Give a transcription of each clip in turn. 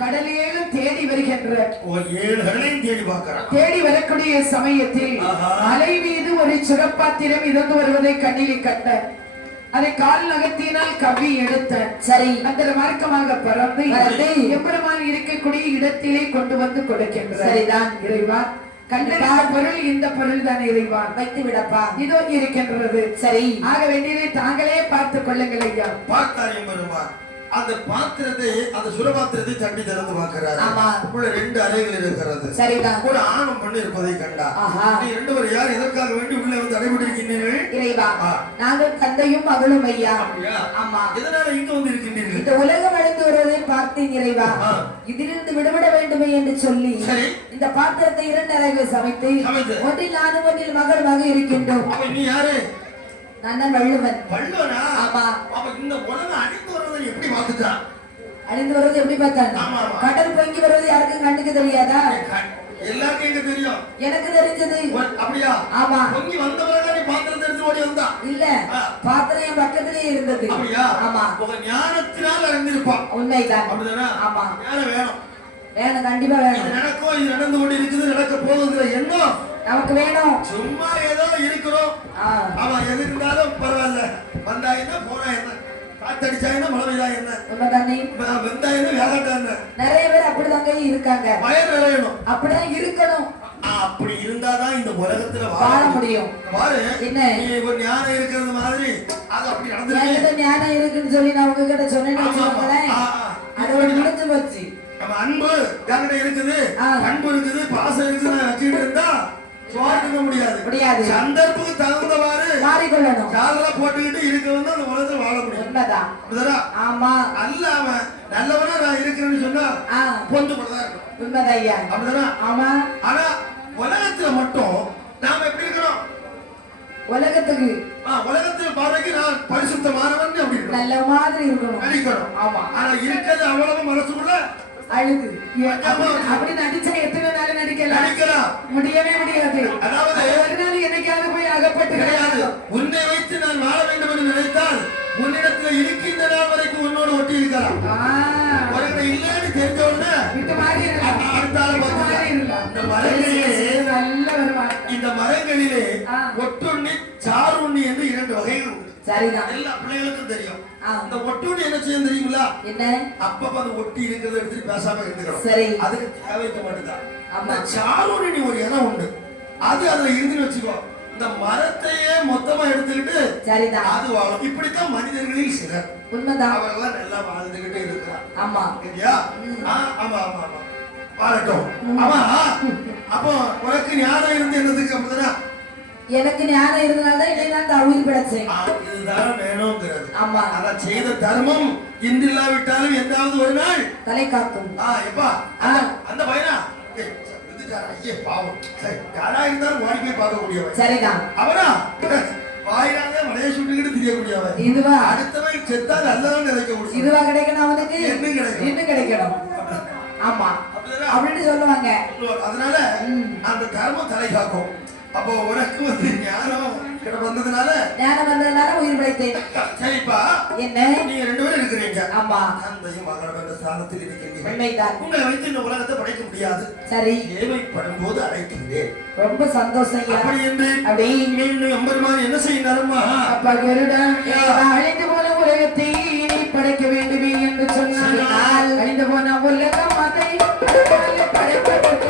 கடலையும் தேடி வருகின்ற 7 கடலையும் தேடி பார்க்கிறான். தேடி வரக்கூடிய சமயத்தில் அலை மீது ஒரு சுரப்பாத்திரம் இருந்து வருவதை கண்ணிலே கண்டார். அதை கால் நகத்தினால் கவ்வி எடுத்தார். சரி, அந்த மார்க்கமாக பறந்து எம்பெருமான் இருக்கக்கூடிய இடத்திலே கொண்டு வந்து கொடுக்கின்றார். சரிதான் இறைவா, கண்ட பொருள் இந்த பொருள் தான் இறைவா, வைத்து விடப்பா, இதோ இருக்கின்றது. சரி, ஆக வேண்டியதை தாங்களே பார்த்துக் கொள்ளுங்கள் ஐயா. பார்த்தார் எம்பெருமான் அந்த பாத்திரத்தை, அந்த சுரபாத்திரத்தை தட்டி திறந்து பார்க்கிறார். உள்ள 2 அறைகள் இருக்கிறது. சரிதான், ஒரு ஆணும் பெண்ணு இருப்பதை கண்டார். நீ 2 பேர் யார், எதற்காக வேண்டி உள்ளே வந்து அடைபட்டிருக்கின்றீர்கள்? இறைவா, நாங்கள் தந்தையும் மகளும் ஐயா. ஆமா, எதனால இங்க வந்து இருக்கின்றீர்கள்? இந்த உலகம் அழிந்து வருவதை பார்த்தேன் இறைவா, இதிலிருந்து விடுபட வேண்டுமே என்று சொல்லி இந்த பாத்திரத்தை 2 அறைகள் சமைத்து ஒன்றில் நானும் ஒன்றில் மகளுமாக இருக்கின்றோம். நீ யாரு? நான் வள்ளுவன். வள்ளுவனா? ஆமா. அப்ப இந்த உலகம் அழிந்து வருவதை எப்படி பார்த்துட்டான்? அழிந்து வருவது எப்படி பார்த்தான்? கடல் பொங்கி வருவது யாருக்கும் கண்ணுக்கு தெரியாதா? எல்லாருக்கும் எங்க தெரியும். எனக்கு தெரிஞ்சது. அப்படியா? ஆமா. பொங்கி வந்த பிறகு நீ பாத்திரத்தை எடுத்து ஓடி வந்தா? இல்ல, பாத்திரம் என் பக்கத்திலே இருந்தது. அப்படியா? ஆமா. உங்க ஞானத்தினால் அறிந்திருப்பான். உண்மைதான். அப்படிதானா? ஆமா. ஞானம் வேணும். வேணும், கண்டிப்பா வேணும். இது நடக்கும், இது நடந்து கொண்டு இருக்குது, நடக்க போகுதுங்கிற எண்ணம் நமக்கு வேணும். சும்மா ஏதோ இருக்கிறோம். ஆமா, எது இருந்தாலும் பரவாயில்ல. வந்தா என்ன, போனா என்ன, காத்தடிச்சா என்ன, மழை பெய்தா என்ன, வெந்தா என்ன, வேகட்டா என்ன. நிறைய பேர் அப்படிதாங்க இருக்காங்க. பயம் விளையணும், அப்படிதான் இருக்கணும். அப்படி இருந்தாதான் இந்த உலகத்துல வாழ முடியும். பாரு, என்ன ஒரு ஞானம் இருக்கிறது மாதிரி அது அப்படி நடந்து ஞானம் இருக்குன்னு சொல்லி நான் உங்ககிட்ட சொன்னேன். அதோட முடிஞ்சு போச்சு. நம்ம அன்பு யார்கிட்ட இருக்குது, அன்பு இருக்குது, பாசம் இருக்குது, வச்சுக்கிட்டு இருந்தா சுவாசிக்க முடியாது. சந்தர்ப்புக்கு தகுந்தவாறு மாறிக்கொள்ளணும். ஜாலரா போட்டுக்கிட்டு இருக்க வந்து அந்த உலகத்துல வாழ முடியும். உண்மைதான். ஆமா, அல்ல அவன் நல்லவனா நான் இருக்கிறேன்னு சொன்னா பொந்து போலதான் இருக்கும். உண்மைதான் ஐயா. அப்படிதானா? ஆமா. ஆனா உலகத்துல மட்டும் நாம எப்படி இருக்கிறோம்? உலகத்துக்கு பார்வைக்கு நான் பரிசுத்தமானவன் அப்படி நல்ல மாதிரி இருக்கணும், நடிக்கணும். ஆமா. ஆனா இருக்கிறது அவ்வளவு மனசுக்குள்ள அழுது அப்படி நடிச்சா எத்தனை நாள் நடிக்கலாம்? முடியவே முடியாது. அதாவது ஒரு நாள் என்னைக்காவது போய் அகப்பட்டு கிடையாது. உன்னை வைத்து நான் வாழ வேண்டும் என்று நினைத்தால் உன்னிடத்துல இருக்கின்ற நாள் வரைக்கும் உன்னோடு ஒட்டி இருக்கலாம். உனக்கு இல்லைன்னு தெரிஞ்ச உடனே இந்த மரங்களிலே ஒட்டுண்ணி, சாருண்ணி என்று 2 வகைகள் உண்டு. சரிதான், எல்லா பிள்ளைகளுக்கும் தெரியும். அந்த ஒட்டுண்ணி என்ன செய்யும் தெரியுங்களா? என்ன? அப்பப்ப அந்த ஒட்டி இருக்கிறத எடுத்துட்டு பேசாம இருந்துக்கணும். சரி, அதுக்கு தேவைக்க மட்டும்தான். அந்த சாருண்ணி ஒரு இடம் உண்டு, அது அதுல இருந்து வச்சுக்கோ. இந்த மரத்தையே மொத்தமா எடுத்துக்கிட்டு சரிதான் அது வாழும். இப்படித்தான் மனிதர்களில் சிலர். உண்மைதான், அவர்கள்லாம் நல்லா வாழ்ந்துகிட்டே இருக்கிறார். ஆமா இல்லையா? ஆமா ஆமா ஆமா, வாழட்டும். ஆமா, அப்போ உனக்கு ஞானம் இருந்து என்னதுக்கு? அப்படிதானா? எனக்கு ஞானம் இருந்தனால்தான் இதை நான் உயிர் பிழைச்சேன். இதுதான் வேணும்ங்கிறது. ஆமா, அதான் செய்த தர்மம் இன்றில்லாவிட்டாலும் எந்தாவது ஒரு நாள் தலை காக்கும். எப்பா அந்த பையனா பாவம் யாரா இருந்தாலும் ஓடி போய் பார்க்கக்கூடியவன். சரிதான், அவனா வாயிலாக மலையை சுட்டுக்கிட்டு தெரியக்கூடியவன். இதுவா அடுத்தவன் செத்தால் அல்லதான் கிடைக்க முடியும். இதுவா கிடைக்கணும் அவனுக்கு, இன்னும் கிடைக்கணும். ஆமா, அப்படின்னு சொல்லுவாங்க. அதனால அந்த தர்மம் தலை காக்கும். அப்போ உனக்கு வந்து ஞானம் வந்ததுனால உயிர் பிழைத்தேன். சரிப்பா, என்ன நீங்க 2 பேரும் இருக்கிறீங்க. ஆமா, தந்தையும் மகளும் என்ற ஸ்தானத்தில் இருக்கீங்க. உங்களை வைத்து இந்த உலகத்தை படைக்க முடியாது. சரி, தேவைப்படும் போது அழைக்கிறேன். ரொம்ப சந்தோஷம். அப்படி என்று அப்படி எம்பெருமான் என்ன செய்யணுமா? அப்பா கருடன் அழிந்து போன உலகத்தை படைக்க வேண்டுமே என்று சொன்னால் அழிந்து போன உலகம் அதை படைப்பதற்கு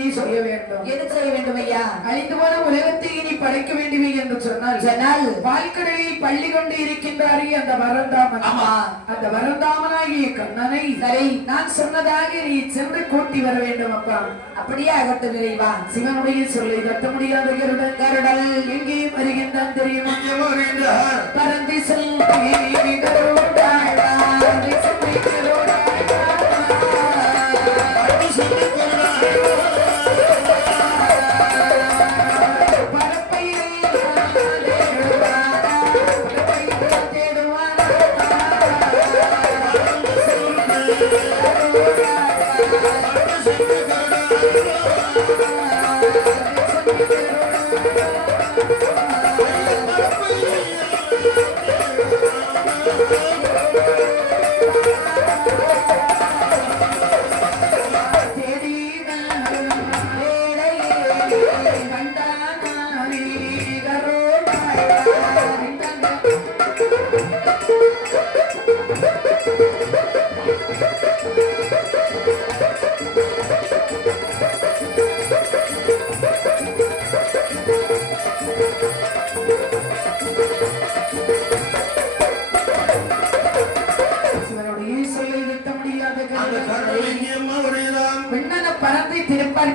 நீ செய்ய வேண்டும். எது செய்ய வேண்டும் ஐயா? அழிந்து போன உலகத்தை இனி படைக்க வேண்டுமே என்று சொன்னால் பால்கடலில் பள்ளி கொண்டு இருக்கின்றாரே அந்த வரந்தாமன். அந்த வரந்தாமனாகிய கண்ணனை சரி நான் சொன்னதாக நீ சென்று கூட்டி வர வேண்டும் அப்பா. அப்படியே ஆகட்டும் இறைவா. சிவனுடைய சொல்லை தட்ட முடியாத கருடல் எங்கே வருகின்றான் தெரியுமா? பரந்தி செல்வி கருடாளா செல்வி கருடாளா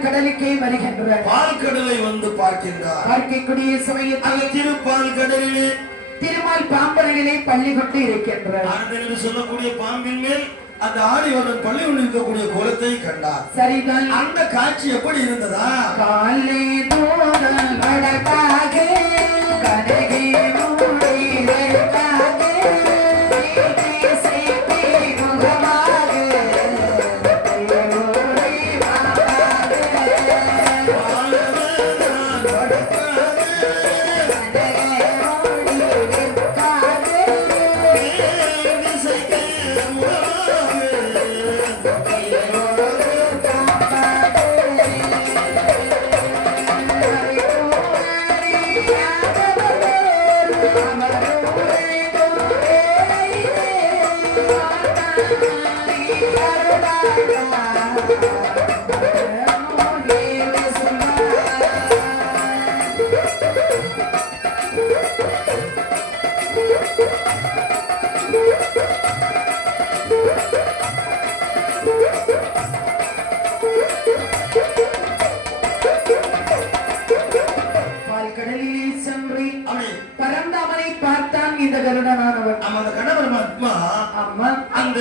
கடலுக்கே வருகின்றார். பால்கடலை வந்து பார்க்கின்றார். பார்க்கக்கூடிய சமயத்தில் திருப்பால் கடலிலே திருமால் பாம்பனையிலே பள்ளி கொண்டு இருக்கின்றார். ஆனந்தன் சொல்லக்கூடிய பாம்பின் மேல் அந்த ஆடிவரன் பள்ளி கொண்டு இருக்கக்கூடிய கோலத்தை கண்டார். சரிதான். அந்த காட்சி எப்படி இருந்ததா? காலே தோடல் வடக்காக கனகே மூடிரக்காக அந்த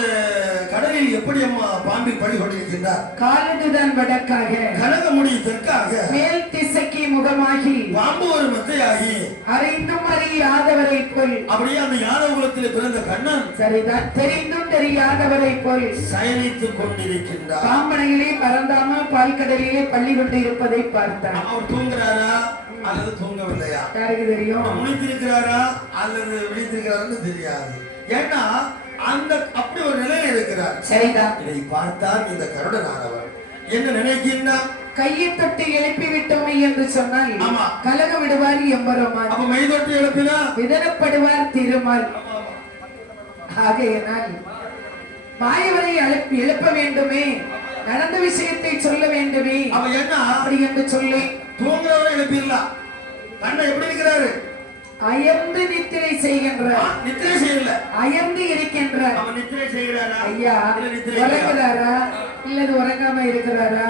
கடலில் எப்படி அம்மா பாம்பில் பழி கொண்டிருக்கின்றார்? காலதுதான் வடக்காக கனகமுடி தெற்காக மேல் திசைக்கு முகமாகி பாம்பு ஒரு மெத்தையாகி அறிந்தும் அறியாதவரை போல் அப்படியே அந்த யாதவ குலத்தில் பிறந்த கண்ணன் சரிதான் தெரிந்தும் தெரியாதவரை போல் சயனித்துக் கொண்டிருக்கின்றார். பாம்பனையிலே பறந்தாம பால்கடலிலே பள்ளி கொண்டு இருப்பதை பார்த்தார். அவர் தூங்குறாரா அல்லது தூங்கவில்லையா? யாருக்கு தெரியும்? முழித்திருக்கிறாரா அல்லது விழித்திருக்கிறாருன்னு தெரியாது. ஏன்னா அந்த அப்படி ஒரு நிலையில் இருக்கிறார். சரிதான். இதை பார்த்தால் இந்த கருடனானவர் என்ன நினைக்கின்றார்? கையை தொட்டு எழுப்பி விட்டோமே என்று சொன்னால் கலக விடுவார் எம்பெருமான். அப்ப மெய் தொட்டு எழுப்பினா விதனப்படுவார் திருமால். ஆகையினால் மாயவரை எழுப்ப வேண்டுமே, நடந்த விஷயத்தை சொல்ல வேண்டுமே. அவ என்ன அப்படி என்று சொல்லி தூங்குறவரை எழுப்பிடலாம். கண்ணை எப்படி இருக்கிறாரு? அயர்ந்து நித்திரை செய்கின்றார். நித்திரை செய்யல, அயர்ந்து இருக்கின்றார். அவன் நித்திரை செய்கிறாரா? ஐயா உறங்குறாரா இல்லது உறங்காம இருக்கிறாரா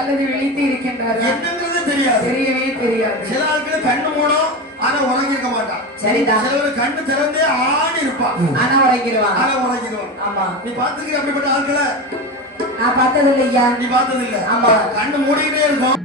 அல்லது விழித்து இருக்கின்றாரா என்னங்கிறது தெரியாது, தெரியவே தெரியாது. சில ஆட்கள் கண்ணு மூடும் ஆனா உறங்கிருக்க மாட்டான். சரிதான். சிலர் கண்ணு திறந்தே ஆடி இருப்பான் ஆனா உறங்கிடுவான். ஆமா, நீ பாத்துக்கிற அப்படிப்பட்ட ஆட்களை? நான் பார்த்தது இல்லையா? நீ பார்த்தது இல்ல? ஆமா. கண்ணு மூடிக்கிட்டே இருக்கும்,